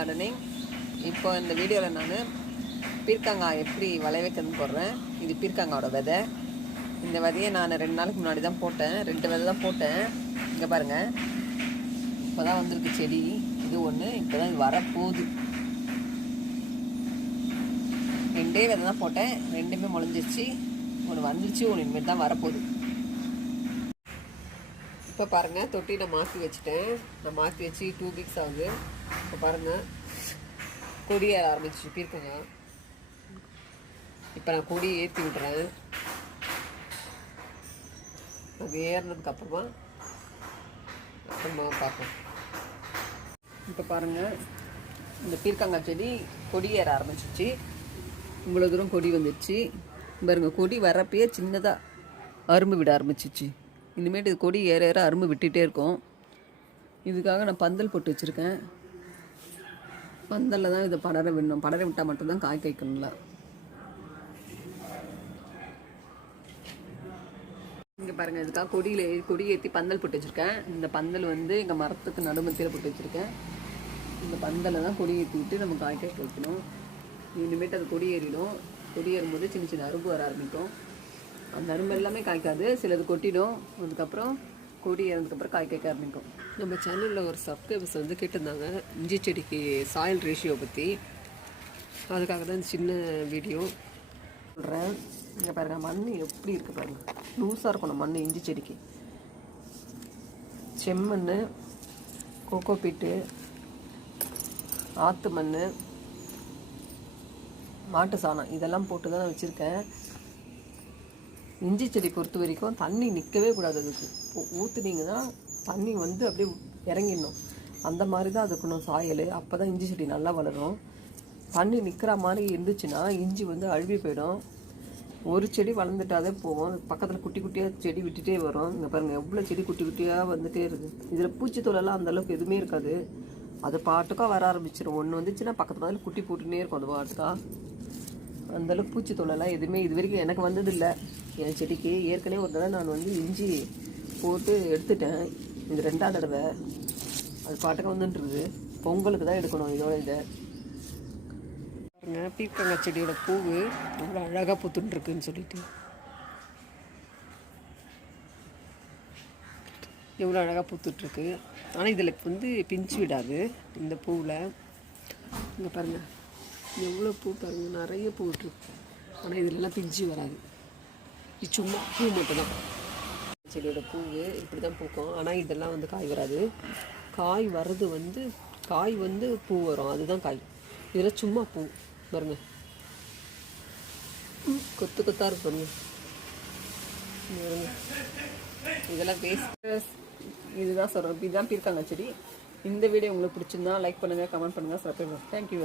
Gardening. இப்போ இந்த வீடியோவில் நான் பீர்க்கங்காய் எப்படி விளைய வைக்கிறதுன்னு போடுறேன். இது பீர்க்கங்காயோட விதை. இந்த விதையை நான் 2 நாளைக்கு முன்னாடி தான் போட்டேன். 2 விதை தான் போட்டேன். இங்கே பாருங்கள், இப்போ தான் வந்திருக்கு செடி. இது ஒன்று இப்போ தான் இது வரப்போகுது. 2 விதை தான் போட்டேன், 2மே முளைஞ்சிருச்சு. ஒன்று வந்துருச்சு, ஒன்று இனிமேல் தான் வரப்போகுது. இப்போ பாருங்கள், தொட்டி நான் மாற்றி வச்சுட்டேன். நான் மாற்றி வச்சு 2 வீக்ஸ் ஆகுது. இப்போ பாருங்கள், கொடி ஏற ஆரம்பிச்சு பீர்க்கங்க. இப்போ நான் கொடி ஏற்றி விட்றேன். அது ஏறினதுக்கப்புறமா பார்ப்போம். இப்போ பாருங்கள், இந்த பீர்க்கங்காய் செடி கொடி ஏற ஆரம்பிச்சிச்சு. இவ்வளோ தூரம் கொடி வந்துடுச்சு. பாருங்கள், கொடி வரப்பயே சின்னதாக அரும்பு விட ஆரம்பிச்சிச்சு. இனிமேட்டு இது கொடி ஏற ஏற அரும்பு விட்டுகிட்டே இருக்கும். இதுக்காக நான் பந்தல் போட்டு வச்சுருக்கேன். பந்தலில் தான் இதை படர விடணும். படர விட்டால் மட்டும்தான் காய் காய்க்கணும்ல. இங்கே பாருங்கள், இதுக்காக கொடி ஏற்றி பந்தல் போட்டு வச்சுருக்கேன். இந்த பந்தல் வந்து எங்கள் மரத்துக்கு நடுமத்தியில் போட்டு வச்சுருக்கேன். இந்த பந்தலில் தான் கொடி ஏற்றிக்கிட்டு நம்ம காய் காய்க்க வைக்கணும். இனிமேட்டு அது கொடி ஏறிடும். கொடி ஏறும்போது சின்ன சின்ன அரும்பு வர ஆரம்பிக்கும். அந்த அரும்பு எல்லாமே காய்க்காது, சிலது கொட்டிடும். அதுக்கப்புறம் கொடி ஏறதுக்கப்புறம் காய் காய்க்க ஆரம்பிக்கும். நம்ம சேனலில் ஒரு சப்ஸ்கிரைபர்ஸ் வந்து கேட்டிருந்தாங்க இஞ்சி செடிக்கு சாயில் ரேஷியோ பற்றி. அதுக்காக தான் இந்த சின்ன வீடியோ சொல்கிறேன். இங்கே பாருங்கள், மண் எப்படி இருக்குது பாருங்கள். லூஸாக இருக்கணும் மண் இஞ்சி செடிக்கு. செம்மண், கோகோ பீட்டு, ஆற்று மண், மாட்டு சாணம் இதெல்லாம் போட்டு தான் நான் வச்சுருக்கேன். இஞ்சி செடி பொறுத்த வரைக்கும் தண்ணி நிற்கவே கூடாது. அதுக்கு ஊற்றுனீங்கன்னா தண்ணி வந்து அப்படியே இறங்கிடணும். அந்த மாதிரி தான் அதுக்கணும் சாயல். அப்போ தான் இஞ்சி செடி நல்லா வளரும். தண்ணி நிற்கிற மாதிரி இருந்துச்சுன்னா இஞ்சி வந்து அழுவி போயிடும். ஒரு செடி வளர்ந்துட்டாதே போகும். பக்கத்தில் குட்டி குட்டியாக செடி விட்டுட்டே வரும். இங்கே பாருங்கள், எவ்வளோ செடி குட்டி குட்டியாக வந்துகிட்டே இருக்குது. இதில் பூச்சித்தொலைலாம் அந்தளவுக்கு எதுவுமே இருக்காது. அது பாட்டுக்காக வர ஆரம்பிச்சிடும். ஒன்று வந்துச்சுன்னா பக்கத்தில் குட்டி போட்டுன்னே இருக்கும். அது பாட்டுக்கா அந்தளவுக்கு பூச்சி தொலைலாம் எதுவுமே இது வரைக்கும் எனக்கு வந்ததில்லை. என் செடிக்கு ஏற்கனவே ஒரு தடவை நான் வந்து இஞ்சி போட்டு எடுத்துட்டேன். இது 2ஆவது தடவை. அது பாட்டுக்க வந்துட்டுருது. பொங்கலுக்கு தான் எடுக்கணும் இதோட இதை. பாருங்க, பீர்க்கங்காய் செடியோட பூவு அவ்வளோ அழகாக பூத்துட்டுருக்குன்னு சொல்லிட்டு எவ்வளோ அழகாக பூத்துட்ருக்கு. ஆனால் இதில் வந்து பிஞ்சு விடாது இந்த பூவில். இங்கே பாருங்கள், எவ்வளோ பூ பாருங்கள், நிறைய பூ விட்டுருக்கு. ஆனால் இதிலெல்லாம் பிஞ்சு வராது. இது சும்மா பூ மட்டும்தான். செடியோட பூ இப்படி தான் பூக்கும். ஆனால் இதெல்லாம் வந்து காய் வராது. காய் வர்றது வந்து காய் வந்து பூ வரும், அதுதான் காய். இதெல்லாம் சும்மா பூ பாருங்க, கொத்து கொத்தாக இருக்கு பாருங்க. இதெல்லாம் வேஸ்ட். இதுதான் சொல்கிறேன். இதுதான் பீர்க்கங்காய் செடி. இந்த வீடியோ உங்களுக்கு பிடிச்சிருந்தா லைக் பண்ணுங்கள், கமெண்ட் பண்ணுங்கள், சப்ஸ்கிரைப் பண்ணுங்கள். தேங்க்யூ.